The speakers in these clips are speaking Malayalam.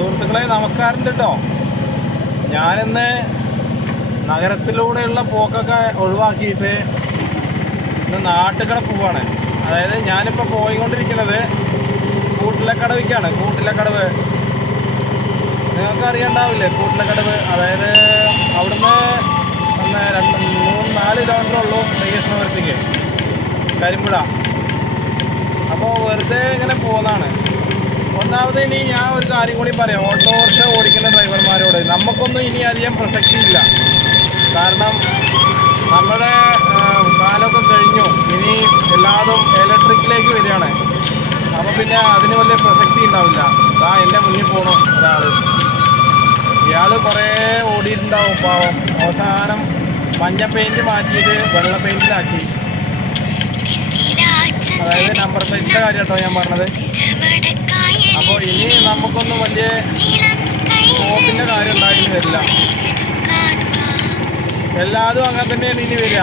സുഹൃത്തുക്കളെ നമസ്കാരം കേട്ടോ ഞാനിന്ന് നഗരത്തിലൂടെയുള്ള പോക്കൊക്കെ ഒഴിവാക്കിയിട്ട് ഇന്ന് നാട്ടുകട പോവാണ്. അതായത് ഞാനിപ്പോൾ പോയിക്കൊണ്ടിരിക്കുന്നത് കൂട്ടിലക്കടവിക്കാണ്. കൂട്ടിലക്കടവ്. നിങ്ങൾക്ക് അറിയണ്ടാവില്ലേ കൂട്ടിലക്കടവ്. അതായത് അവിടുന്ന് ഒന്ന് രണ്ട് മൂന്ന് നാല് കിലോമീറ്റർ ഉള്ളൂ ശ്രീകൃഷ്ണപുരത്തേക്ക് കരിമ്പുഴ. അപ്പോൾ വെറുതെ ഇങ്ങനെ പോകുന്നതാണ് ഒന്നാമത് ഇനി ഞാൻ ഒരു കാര്യം കൂടി പറയാം. ഓട്ടോറിക്ഷ ഓടിക്കുന്ന ഡ്രൈവർമാരോട് നമുക്കൊന്നും ഇനി അധികം പ്രസക്തി ഇല്ല കാരണം നമ്മുടെ കാലമൊക്കെ കഴിഞ്ഞു. ഇനി എല്ലാതും ഇലക്ട്രിക്കിലേക്ക് വരികയാണ്. അപ്പോൾ പിന്നെ അതിന് വലിയ പ്രസക്തി ഉണ്ടാവില്ല. ആ എന്റെ മുന്നിൽ പോകണം ഒരാൾ ഇയാൾ കുറേ ഓടിയിട്ടുണ്ടാവും പാവം. അവസാനം മഞ്ഞ പെയിന്റ് മാറ്റിയിട്ട് വെള്ള പെയിന്റിലാക്കി അതായത് നമ്പർ പ്ലേറ്റിന്റെ കാര്യം കേട്ടോ ഞാൻ പറഞ്ഞത്. അപ്പോൾ ഇനി നമുക്കൊന്നും വലിയ സ്കോപ്പിന്റെ കാര്യം ഉണ്ടായിട്ട് വരില്ല. എല്ലാതും അങ്ങനെ തന്നെയാണ് ഇനി വരിക.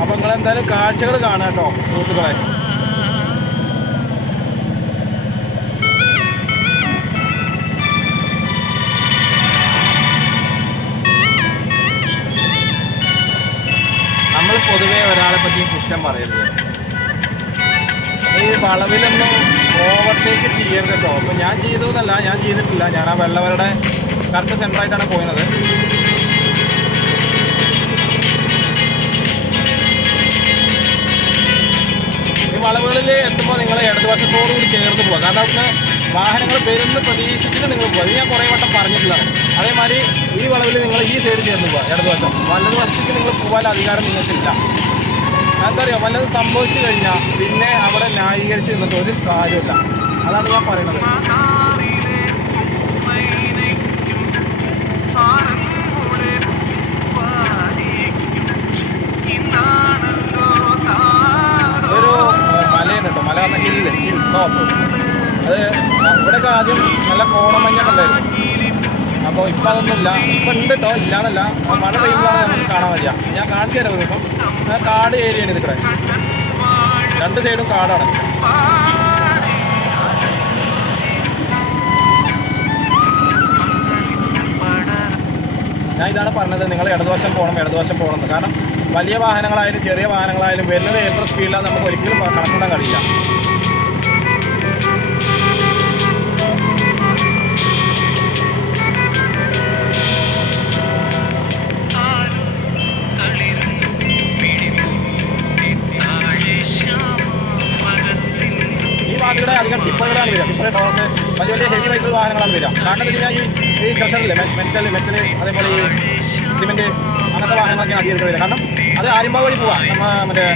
അപ്പോൾ നിങ്ങൾ എന്തായാലും കാഴ്ചകൾ കാണാം കേട്ടോ സുഹൃത്തുക്കളെ. നമ്മൾ പൊതുവേ ഒരാളെ പറ്റി കുറ്റം പറയരുത്. ഈ വളവിലൊന്നും ഓവർടേക്ക് ചെയ്യരുത് കേട്ടോ. അപ്പോൾ ഞാൻ ചെയ്തു എന്നല്ല ഞാൻ ചെയ്തിട്ടില്ല. ഞാൻ ആ വെള്ളവരുടെ കറക്റ്റ് സെന്ററായിട്ടാണ് പോയത്. ഈ വളവുകളിൽ എത്തുമ്പോൾ നിങ്ങൾ ഇടതുവശത്തോടു കൂടി ചേർന്ന് പോകുക കാരണം അവിടുന്ന് വാഹനങ്ങൾ വരുന്ന പ്രതീക്ഷിച്ചിട്ട് നിങ്ങൾ പോകുക ഞാൻ കുറേ വട്ടം പറഞ്ഞിട്ടുള്ളതാണ്. അതേമാതിരി ഈ വളവിൽ നിങ്ങൾ ഈ സൈഡ് ചേർന്ന് പോവുക ഇടതുവശം. വലതുവശത്തേക്ക് നിങ്ങൾ പോകാൻ അധികാരം നിങ്ങൾക്കില്ല. എന്താറിയോ വല്ലതും സംഭവിച്ചു കഴിഞ്ഞാൽ പിന്നെ അവിടെ ന്യായീകരിച്ച് നിന്നിട്ട് ഒരു കാര്യമില്ല അതാണ് ഞാൻ പറയുന്നത്. അത് ഇവിടെയൊക്കെ ആദ്യം നല്ല കോണമഞ്ഞ ഉണ്ടായിരുന്നു. അപ്പോൾ ഇപ്പം അതൊന്നുമില്ല. ഇപ്പം ഉണ്ട് കേട്ടോ ഇല്ലാന്നല്ല. മഴ പെയ്യുമ്പോഴാണ് നമുക്ക് കാണാൻ വരിക ഞാൻ കാണിച്ചു തരാം ഇപ്പം ഞാൻ കാട് ഏരിയയാണ് ഇത് ഇവിടെ രണ്ട് സൈഡും കാടാണ്. ഞാൻ ഇതാണ് പറഞ്ഞത്. നിങ്ങൾ ഇടതുവശം പോകണം ഇടതുവശം പോകണം എന്ന്. കാരണം വലിയ വാഹനങ്ങളായാലും ചെറിയ വാഹനങ്ങളായാലും വരുന്നത് എത്ര സ്പീഡിലാണ് നമുക്ക് ഒരിക്കലും കണക്കൂടാൻ കഴിയില്ല. അധികം ടിപ്പുകളാണ് വരിക. ടിപ്പർ ടോർക്ക് വലിയ വലിയ ഹെവി വെഹിക്കിൾ വാഹനങ്ങളാണ് വരിക. കാരണം എന്ന് വെച്ചാൽ ഈ ഈ ക്രഷറിൽ മെറ്റൽ മെറ്റൽ അതേപോലെ ഈ സിമെന്റ് അങ്ങനത്തെ വാഹനങ്ങളൊക്കെയാണ് അധികം വരിക. കാരണം അത് ആര്യമ്പാവ് വഴി പോവാം. നമ്മൾ മറ്റേ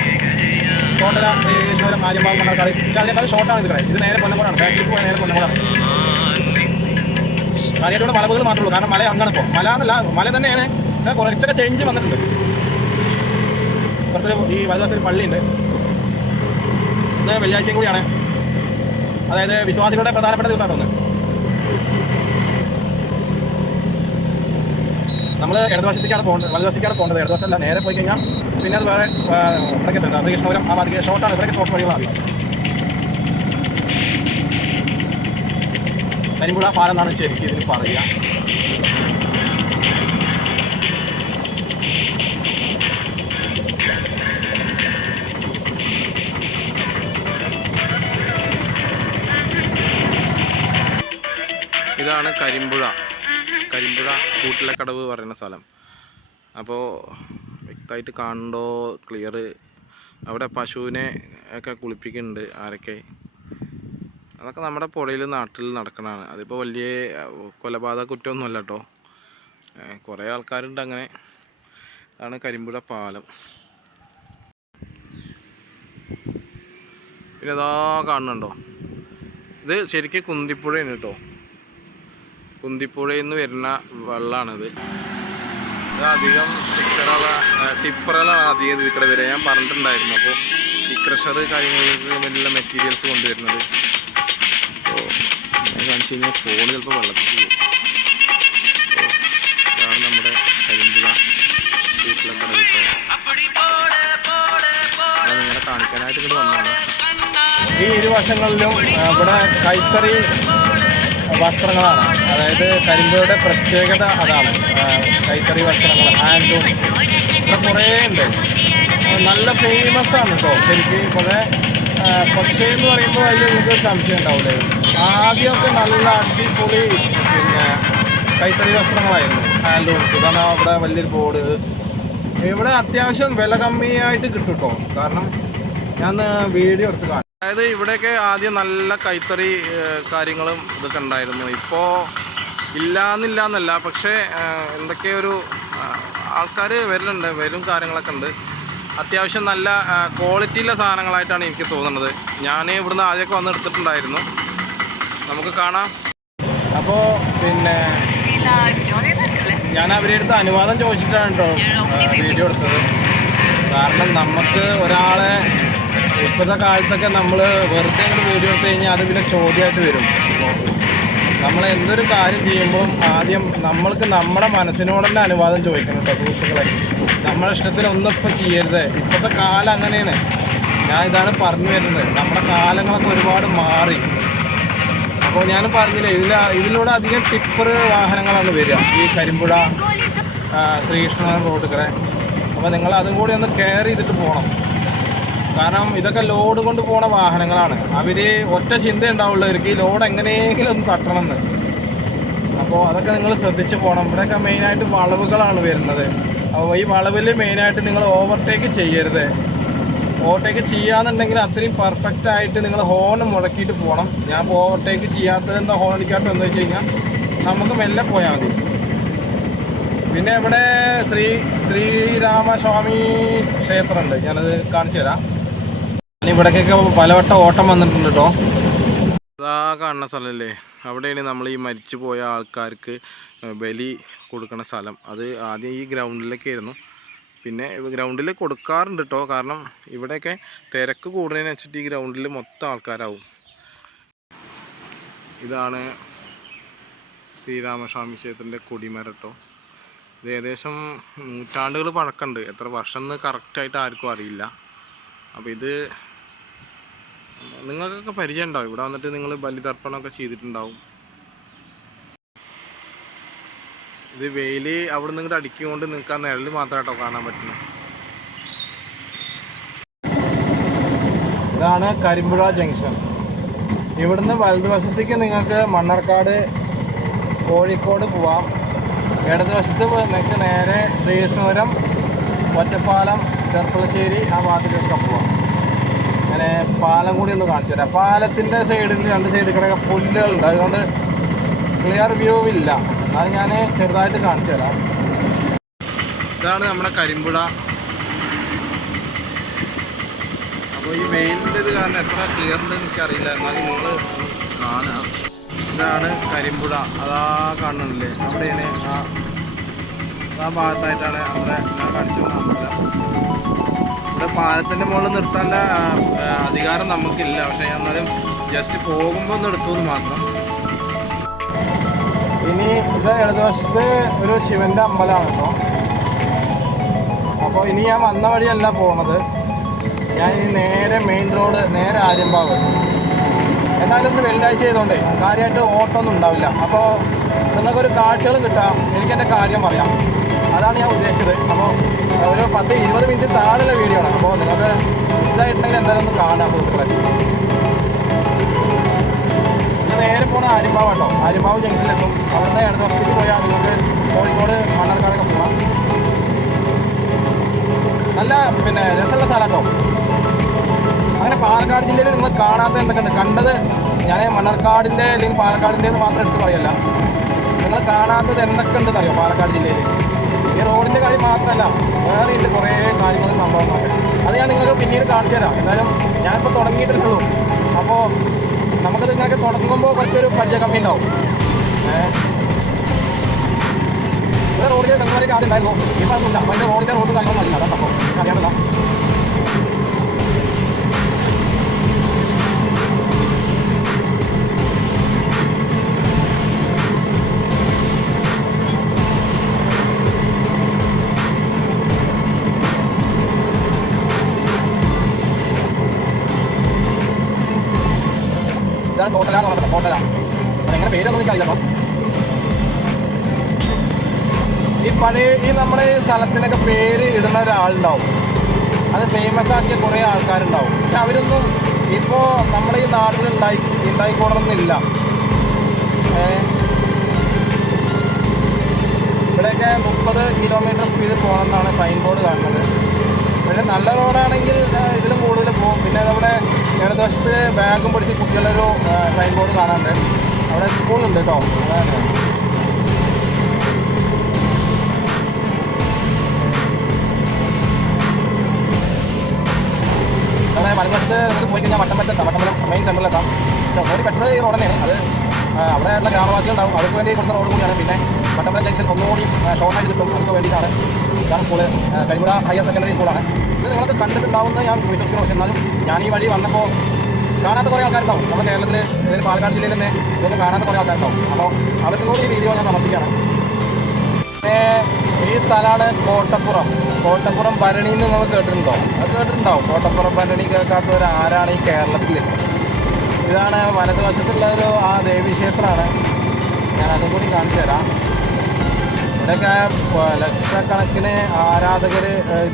ടോട്ടല ഈശ്വരം ആര്യമ്പാവ് മണ്ണാർക്കാട് പക്ഷേ അതിനേക്കാൾ ഷോർട്ടാണ് ഇത് ഇത് നേരെ കൊല്ലംകോടാണ് ബാക്കിലേക്ക് പോയാൽ നേരെ കൊല്ലംകോടാണ് കാര്യമായിട്ട് മലവുകൾ മാത്രമേ ഉള്ളൂ. കാരണം മല അങ്ങനെ ഇപ്പോൾ മല എന്നല്ല മല തന്നെയാണ്. കുറച്ചൊക്കെ ചേഞ്ച് വന്നിട്ടുണ്ട്. ഇപ്പുറത്തൊരു ഈ വലതുവശത്തൊരു പള്ളിയുണ്ട്. ഇന്ന് വെള്ളിയാഴ്ചയും കൂടിയാണ്. അതായത് വിശ്വാസികളുടെ പ്രധാനപ്പെട്ട ദിവസമാണ് നമ്മൾ ഇടതുവശത്തേക്കാണ് പോകേണ്ടത് വലതുവശത്തേക്കാണ് പോകേണ്ടത്. ഇടതുവശമല്ല നേരെ പോയി കഴിഞ്ഞാൽ പിന്നെ അത് വേറെ ഇവിടെ എത്തുന്നത് ശ്രീകൃഷ്ണപുരം ആ മാതിരി ഷോർട്ടാണ് ഇവിടേക്ക് ഷോർട്ട് വഴികളാണ്. കരിമ്പുഴ പാലം എന്നാണ് ശരിക്കും ഇതിന് പറയുക. ഇതാണ് കരിമ്പുഴ. കരിമ്പുഴ കൂട്ടിലക്കടവ് പറയുന്ന സ്ഥലം. അപ്പോൾ വ്യക്തമായിട്ട് കാണണ്ടോ ക്ലിയർ അവിടെ പശുവിനെ ഒക്കെ കുളിപ്പിക്കുന്നുണ്ട് ആരൊക്കെ? അതൊക്കെ നമ്മുടെ പുഴയിൽ നാട്ടിൽ നടക്കണതാണ്. അതിപ്പോൾ വലിയ കൊലപാതക കുറ്റമൊന്നുമല്ല കേട്ടോ. കുറേ ആൾക്കാരുണ്ട് അങ്ങനെ. അതാണ് കരിമ്പുഴ പാലം. പിന്നെ ഇതാ കാണുന്നുണ്ടോ? ഇത് ശരിക്കും കുന്തിപ്പുഴയാണ് കേട്ടോ. കുന്തിപ്പുഴയിൽ നിന്ന് വരുന്ന വെള്ളമാണിത് ഇത് അധികം ടിപ്പറുകള ടിപ്പറല അധികം ഇതിക്കടെ വരെ. ഞാൻ പറഞ്ഞിട്ടുണ്ടായിരുന്നു. അപ്പോൾ ഈ ക്രഷർ കാര്യങ്ങൾക്ക് വേണ്ടിയുള്ള മെറ്റീരിയൽസ് കൊണ്ടുവരുന്നത്. അപ്പോൾ ഞാൻ കാണിച്ചു കഴിഞ്ഞാൽ ഫോൺ ചിലപ്പോൾ വെള്ളത്തിൽ പോകും. ഇതാണ് നമ്മുടെ കരിമ്പുഴ വീട്ടിലൊക്കെ കിട്ടുക ഞാൻ നിങ്ങളെ കാണിക്കാനായിട്ട് ഇങ്ങോട്ട് വന്നതാണ്. ഈ ഇരുവശങ്ങളിലും ഇവിടെ കൈത്തറി വസ്ത്രങ്ങളാണ്. അതായത് കരിമ്പയുടെ പ്രത്യേകത അതാണ്. കൈത്തറി വസ്ത്രങ്ങൾ ഹാൻഡ് ഇവിടെ കുറേ ഉണ്ട്. നല്ല ഫേമസ് ആണ് കേട്ടോ ശരിക്കും ആ, പക്ഷേ എന്ന് പറയുമ്പോൾ അതിൽ നിങ്ങൾക്ക് സംശയം ഉണ്ടാവില്ലേ? ആദ്യമൊക്കെ നല്ല അടിപൊളി പിന്നെ കൈത്തറി വസ്ത്രങ്ങളായിരുന്നു. ഹാൻഡ്ലൂംസ് ഇതാണ് അവിടെ വലിയൊരു ബോർഡ് ഇവിടെ അത്യാവശ്യം വില കമ്മിയായിട്ട് കിട്ടും കേട്ടോ കാരണം ഞാൻ വീഡിയോ എടുത്ത് കാണാം അതായത് ഇവിടെയൊക്കെ ആദ്യം നല്ല കൈത്തറി കാര്യങ്ങളും ഇതൊക്കെ ഉണ്ടായിരുന്നു. ഇപ്പോൾ ഇല്ലാന്നില്ല എന്നല്ല പക്ഷേ ഏഹ്, എന്തൊക്കെയോ ഒരു ആൾക്കാർ വരലുണ്ട് വരും കാര്യങ്ങളൊക്കെ ഉണ്ട്. അത്യാവശ്യം നല്ല ക്വാളിറ്റിയുള്ള സാധനങ്ങളായിട്ടാണ് എനിക്ക് തോന്നുന്നത്. ഞാൻ ഇവിടുന്ന് ആദ്യമൊക്കെ വന്ന് എടുത്തിട്ടുണ്ടായിരുന്നു. നമുക്ക് കാണാം. അപ്പോൾ പിന്നെ ഞാൻ അവരുടെ അടുത്ത് അനുവാദം ചോദിച്ചിട്ടാണ് കേട്ടോ വീഡിയോ എടുത്തത്. കാരണം നമുക്ക് ഒരാളെ ഇപ്പോഴത്തെ കാലത്തൊക്കെ നമ്മൾ വെറുതെ ഒരു വീഡിയോ എടുത്തു കഴിഞ്ഞാൽ അത് പിന്നെ ചോദ്യമായിട്ട് വരും. നമ്മൾ എന്തൊരു കാര്യം ചെയ്യുമ്പോൾ ആദ്യം നമ്മൾക്ക് നമ്മുടെ മനസ്സിനോട് അനുവാദം ചോദിക്കണം കേട്ടോ സുഹൃത്തുക്കളെ. നമ്മുടെ ഇഷ്ടത്തിൽ ഒന്നും ഇപ്പം ചെയ്യരുത്. ഇപ്പോഴത്തെ കാലം അങ്ങനെയാണ്. ഞാൻ ഇതാണ് പറഞ്ഞു വരുന്നത്. നമ്മുടെ കാലങ്ങളൊക്കെ ഒരുപാട് മാറി. അപ്പോൾ ഞാൻ പറഞ്ഞില്ലേ ഇതിൽ ഇതിലൂടെ അധികം ടിപ്പർ വാഹനങ്ങളാണ് വരിക. ഈ കരിമ്പുഴ ശ്രീകൃഷ്ണ റോഡ് കറേ അപ്പോൾ നിങ്ങൾ അതും കൂടി ഒന്ന് കെയർ ചെയ്തിട്ട് പോകണം കാരണം ഇതൊക്കെ ലോഡ് കൊണ്ട് പോണ വാഹനങ്ങളാണ്. അവർ ഒറ്റ ചിന്ത ഉണ്ടാവുള്ളൂ ഇവർക്ക് ഈ ലോഡ് എങ്ങനെയെങ്കിലും ഒന്ന് തട്ടണമെന്ന്. അപ്പോൾ അതൊക്കെ നിങ്ങൾ ശ്രദ്ധിച്ച് പോകണം ഇവിടെയൊക്കെ മെയിനായിട്ട് വളവുകളാണ് വരുന്നത്. അപ്പോൾ ഈ വളവിൽ മെയിനായിട്ട് നിങ്ങൾ ഓവർടേക്ക് ചെയ്യരുത്. ഓവർടേക്ക് ചെയ്യാന്നുണ്ടെങ്കിൽ അത്രയും പെർഫെക്റ്റ് ആയിട്ട് നിങ്ങൾ ഹോൺ മുടക്കിയിട്ട് പോകണം ഞാൻ ഇപ്പോൾ ഓവർടേക്ക് ചെയ്യാത്തത് എന്താ ഹോൺ അടിക്കാത്തത് എന്ന് വെച്ച് കഴിഞ്ഞാൽ നമുക്ക് മെല്ലെ പോയാൽ മതി. പിന്നെ ഇവിടെ ശ്രീ ശ്രീരാമസ്വാമി ക്ഷേത്രമുണ്ട്. ഞാനത് കാണിച്ചു തരാം. ഇവിടേക്കൊക്കെ പലവട്ടം ഓട്ടം വന്നിട്ടുണ്ട് കേട്ടോ. അതാ കാണുന്ന സ്ഥലമല്ലേ അവിടെയാണ് നമ്മൾ ഈ മരിച്ചു പോയ ആൾക്കാർക്ക് ബലി കൊടുക്കുന്ന സ്ഥലം. അത് ആദ്യം ഈ ഗ്രൗണ്ടിലൊക്കെ ആയിരുന്നു പിന്നെ ഗ്രൗണ്ടിൽ കൊടുക്കാറുണ്ട് കേട്ടോ. കാരണം ഇവിടെയൊക്കെ തിരക്ക് കൂടുന്നതിനനുസരിച്ച് ഈ ഗ്രൗണ്ടിൽ മൊത്തം ആൾക്കാരാവും. ഇതാണ് ശ്രീരാമസ്വാമി ക്ഷേത്രത്തിന്റെ കൊടിമരം കേട്ടോ. ഇത് ഏകദേശം നൂറ്റാണ്ടുകൾ പഴക്കമുണ്ട്. എത്ര വർഷം എന്ന് കറക്റ്റായിട്ട് ആർക്കും അറിയില്ല. അപ്പോൾ ഇത് നിങ്ങൾക്കൊക്കെ പരിചയം ഉണ്ടാവും ഇവിടെ വന്നിട്ട് നിങ്ങൾ ബലിതർപ്പണമൊക്കെ ചെയ്തിട്ടുണ്ടാവും. ഇത് വെയിൽ അവിടെ നിന്ന് അടിക്കുകൊണ്ട് നിങ്ങൾക്ക് ആ നിഴൽ മാത്രമായിട്ടോ കാണാൻ പറ്റുന്നത് ഇതാണ് കരിമ്പുഴ ജംഗ്ഷൻ. ഇവിടുന്ന് വലതുവശത്തേക്ക് നിങ്ങൾക്ക് മണ്ണാർക്കാട് കോഴിക്കോട് പോവാം. ഇടതുവശത്ത് നിങ്ങൾക്ക് നേരെ ശ്രീകൃഷ്ണപുരം ഒറ്റപ്പാലം ചെർപ്പളശ്ശേരി ആ ഭാഗത്തേക്കൊക്കെ പോവാം. അങ്ങനെ പാലം കൂടി ഒന്ന് കാണിച്ചു തരാം. പാലത്തിന്റെ സൈഡിൽ രണ്ട് സൈഡിൽ കിടക്കുക പുല്ലുകളുണ്ട് അതുകൊണ്ട് ക്ലിയർ വ്യൂ ഇല്ല. എന്നാൽ ഞാൻ ചെറുതായിട്ട് കാണിച്ചു തരാം. ഇതാണ് നമ്മുടെ കരിമ്പുഴ. അപ്പോൾ ഈ മെയിനിന്റെ ഇത് കാരണം എത്ര ക്ലിയർ ഉണ്ടെന്ന് എനിക്കറിയില്ല. എന്നാലും നിങ്ങൾ കാണാം ഇതാണ് കരിമ്പുഴ. അതാ കാണുന്നില്ലേ അവിടെയാണ് ആ ആ ഭാഗത്തായിട്ടാണ് നമ്മുടെ ഞാൻ കാണിച്ചു പാലത്തിന്റെ മുകളിൽ നിർത്താനുള്ള അധികാരം നമുക്കില്ല. പക്ഷേ എന്നാലും ജസ്റ്റ് പോകുമ്പോൾ ഒന്ന് എന്ന് മാത്രം. ഇനി ഇത് ഇടതുവശത്ത് ഒരു ശിവന്റെ അമ്പലമാണ് കേട്ടോ. അപ്പോൾ ഇനി ഞാൻ വന്ന വഴിയല്ല പോണത്. ഞാൻ ഇനി നേരെ മെയിൻ റോഡ് നേരെ ആര്യമ്പാവ്. എന്നാലും ഇന്ന് വെള്ളിയാഴ്ച ചെയ്തുകൊണ്ടേ കാര്യമായിട്ട് ഓട്ടമൊന്നും ഉണ്ടാവില്ല. അപ്പോൾ നിങ്ങൾക്കൊരു കാഴ്ചകളും കിട്ടാം. എനിക്കെന്റെ കാര്യം പറയാം. അതാണ് ഞാൻ ഉദ്ദേശിച്ചത്. അപ്പോൾ ഒരു പത്ത് ഇരുപത് മിനിറ്റ് താഴെയുള്ള വീഡിയോ ആണ്. അപ്പോൾ നിങ്ങൾക്ക് ഇഷ്ടമായിട്ടുണ്ടെങ്കിൽ എന്തായാലും ഒന്ന് കാണാം സുഹൃത്തുക്കളെ. നേരെ പോണ ആര്യമ്പാവ് കേട്ടോ. ആര്യമ്പാവ് ജംഗ്ഷനിലെത്തും അവിടുന്ന് ഇടത് വസ്തുക്ക് പോയാൽ നിങ്ങൾക്ക് കോഴിക്കോട് മണ്ണാർക്കാടൊക്കെ പോകാം നല്ല പിന്നെ രസമുള്ള സ്ഥലം കേട്ടോ. അങ്ങനെ പാലക്കാട് ജില്ലയിൽ നിങ്ങൾ കാണാത്ത എന്തൊക്കെയുണ്ട്? കണ്ടത് ഞാൻ മണ്ണാർക്കാടിന്റെ അല്ലെങ്കിൽ പാലക്കാടിന്റെ മാത്രം എടുത്ത് പറയല്ല. നിങ്ങൾ കാണാത്തത് എന്തൊക്കെ ഉണ്ടെന്നറിയോ പാലക്കാട് ജില്ലയിൽ? ഈ റോഡിന്റെ കാര്യം മാത്രമല്ല വേറെ ഉണ്ട് കുറേ കാര്യങ്ങൾ സംഭവങ്ങളൊക്കെ. അത് ഞാൻ നിങ്ങൾക്ക് പിന്നീട് കാണിച്ചു തരാം. എന്നാലും ഞാനിപ്പോൾ തുടങ്ങിയിട്ടുള്ളൂ അപ്പോൾ നമുക്കത് നിങ്ങൾക്ക് തുടങ്ങുമ്പോൾ കുറച്ചൊരു പഞ്ച കമ്മി ഉണ്ടാവും റോഡിൽ കണ്ണാടിക്ക് ആദ്യം ഉണ്ടായിരുന്നു. ഇപ്പം അപ്പോൾ അതിന്റെ റോഡിന്റെ റോഡ് കാര്യങ്ങളൊന്നും അല്ല. അതാണ് സംഭവം. അറിയാമല്ലോ. ഈ പണി ഈ നമ്മുടെ സ്ഥലത്തിനൊക്കെ പേര് ഇടുന്ന ഒരാളുണ്ടാവും. അത് ഫേമസ് ആക്കിയ കുറേ ആൾക്കാരുണ്ടാവും. പക്ഷെ അവരൊന്നും ഇപ്പോ നമ്മുടെ ഈ നാട്ടിൽ ഉണ്ടായി ഉണ്ടായിക്കോണമെന്നില്ല ഇവിടെയൊക്കെ മുപ്പത് കിലോമീറ്റർ സ്പീഡിൽ പോകണമെന്നാണ് സൈൻ ബോർഡ് കാണുന്നത്. പക്ഷേ നല്ല റോഡാണെങ്കിൽ ഇതിലും കൂടുതൽ പോകും. പിന്നെ നമ്മുടെ ഇടതുവശത്ത് ബാഗും പിടിച്ച് കുട്ടികളൊരു സൈൻ ബോർഡ് കാണാറുണ്ട് അവിടെ സ്കൂളുണ്ട് കേട്ടോ. അതാണ് അവിടെ മലപ്പുറത്ത് നമുക്ക് പോയി കഴിഞ്ഞാൽ വട്ടമ്പലം മെയിൻ സെന്ററിലെത്താം ഒന്നുകൂടി പെട്ടെന്ന് ഈ അത് അവിടെ ഉള്ള ഗ്രാമവാസികൾ ഉണ്ടാവും. അവർക്ക് വേണ്ടി കൊടുത്ത റോഡ് കൂടിയാണ്. പിന്നെ വട്ടമ്പലം ജംഗ്ഷൻ ഒന്നുകൂടി ഷോർട്ടായിട്ട് കിട്ടും. അവർക്ക് വേണ്ടിയിട്ടാണ്. ഇതാണ് സ്കൂൾ. കരിമുട ഹയർ സെക്കൻഡറി സ്കൂളാണ് ഇത് നിങ്ങൾക്ക് ഞാൻ വിശ്വസിക്കുന്നു. പക്ഷേ എന്നാലും ഞാൻ ഈ വഴി വന്നപ്പോൾ കാണാത്ത കുറേ ആൾക്കാരുണ്ടാവും. നമ്മുടെ കേരളത്തിൽ അതായത് പാലക്കാട് ജില്ലയിൽ തന്നെ ഇതൊന്നും കാണാത്ത കുറേ ആൾക്കാരുണ്ടാവും. അപ്പോൾ അവർക്കും കൂടി ഈ വീഡിയോ ഞാൻ സമർപ്പിക്കുകയാണ്. പിന്നെ ഈ സ്ഥലമാണ് കോട്ടപ്പുറം. കോട്ടപ്പുറം ഭരണി എന്ന് നമ്മൾ കേട്ടിട്ടുണ്ടോ? അത് കേട്ടിട്ടുണ്ടാവും. കോട്ടപ്പുറം ഭരണി കേൾക്കാത്തവർ ആരാണ് ഈ കേരളത്തിൽ ഇതാണ് വലതുവശത്തുള്ള ഒരു ആ ദേവീക്ഷേത്രമാണ് ഞാൻ അതും കൂടി കാണിച്ചു തരാം. ഇവിടെയൊക്കെ ലക്ഷക്കണക്കിന് ആരാധകർ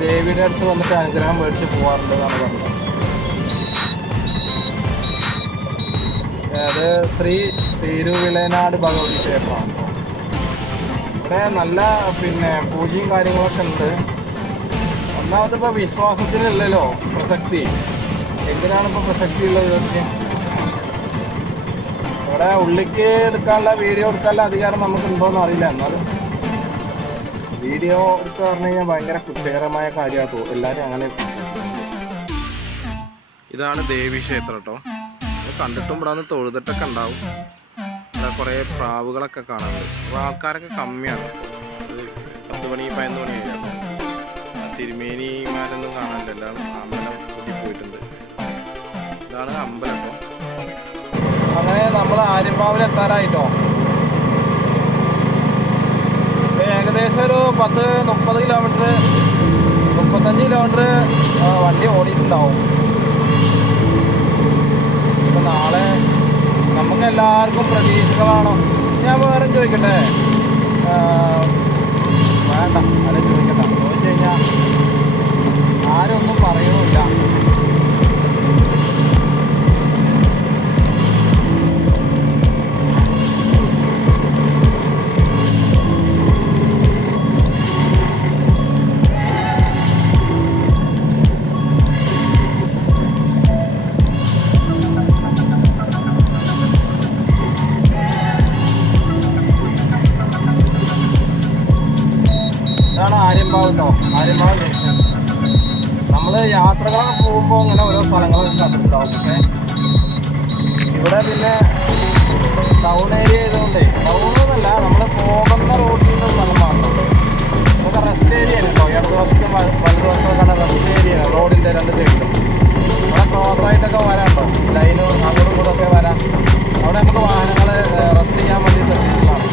ദേവിയുടെ അടുത്ത് വന്നിട്ട് അനുഗ്രഹം മേടിച്ച് പോകാറുണ്ട് എന്നാണ് പറഞ്ഞത്. അത് ശ്രീ തിരുവിളനാട് ഭഗവതി ക്ഷേത്രമാണ്. ഇവിടെ നല്ല പിന്നെ പൂജയും കാര്യങ്ങളൊക്കെ ഉണ്ട്. ഒന്നാമതിപ്പോൾ വിശ്വാസത്തിനല്ലല്ലോ പ്രസക്തി. എന്തിനാണ് ഇപ്പോൾ പ്രസക്തി ഉള്ളത് ഇതൊക്കെ? ഇവിടെ ഉള്ളിക്ക് എടുക്കാനുള്ള വീഡിയോ എടുക്കാനുള്ള അധികാരം നമുക്ക് ഉണ്ടോയെന്ന് അറിയില്ല. എന്നാലും വീഡിയോ എടുക്കുക പറഞ്ഞു കഴിഞ്ഞാൽ ഭയങ്കര കുറ്റകരമായ കാര്യമാണ് എല്ലാവരും അങ്ങനെ ഇതാണ് ദേവി ക്ഷേത്രം കേട്ടോ. കണ്ടിട്ടും ഇവിടെ നിന്ന് തൊഴുതിട്ടൊക്കെ ഉണ്ടാവും. ഇവിടെ കുറേ പ്രാവുകളൊക്കെ കാണാറുണ്ട് അപ്പോൾ ആൾക്കാരൊക്കെ കമ്മിയാണ്. ഇത് പത്ത് മണി പതിനൊന്ന് മണി അപ്പോൾ തിരുമേനിമാരൊന്നും കാണാനില്ല. എല്ലാം അമ്പലം കൂട്ടി പോയിട്ടുണ്ട്. ഇതാണ് അമ്പലം കേട്ടോ അങ്ങനെ നമ്മൾ ആര്യമ്പാവിൽ എത്താനായിട്ടോ? ഏകദേശം ഒരു പത്ത് മുപ്പത് കിലോമീറ്റർ മുപ്പത്തഞ്ച് കിലോമീറ്റർ വണ്ടി ഓടിയിട്ടുണ്ടാവും. നാളെ നമുക്ക് എല്ലാവർക്കും പ്രതീക്ഷകളാണോ? ഞാൻ വേറെ ചോദിക്കട്ടെ? വേണ്ട അത് ചോദിക്കട്ടെ ചോദിച്ചു കഴിഞ്ഞാൽ ആരൊന്നും പറയണമില്ല. ഇവിടെ പിന്നെ ടൗൺ ഏരിയ ആയതുകൊണ്ടേ ടൗണൊന്നുമല്ല നമ്മൾ പോകുന്ന റോഡിൽ നിന്ന് സ്ഥലം നമുക്ക് റെസ്റ്റ് ഏരിയ ആണ് കേട്ടോ. ഇടതുവശത്തും വലതുവശത്തും റെസ്റ്റ് ഏരിയ റോഡിന്റെ രണ്ട് സൈഡിലും ഇവിടെ ക്രോസ് ആയിട്ടൊക്കെ വരാം കേട്ടോ. ലൈനും അങ്ങോട്ടും ഇങ്ങോട്ടും ഒക്കെ വരാം. അവിടെ നമുക്ക് വാഹനങ്ങൾ റെസ്റ്റ് ചെയ്യാൻ വേണ്ടി സെറ്റിലാണ്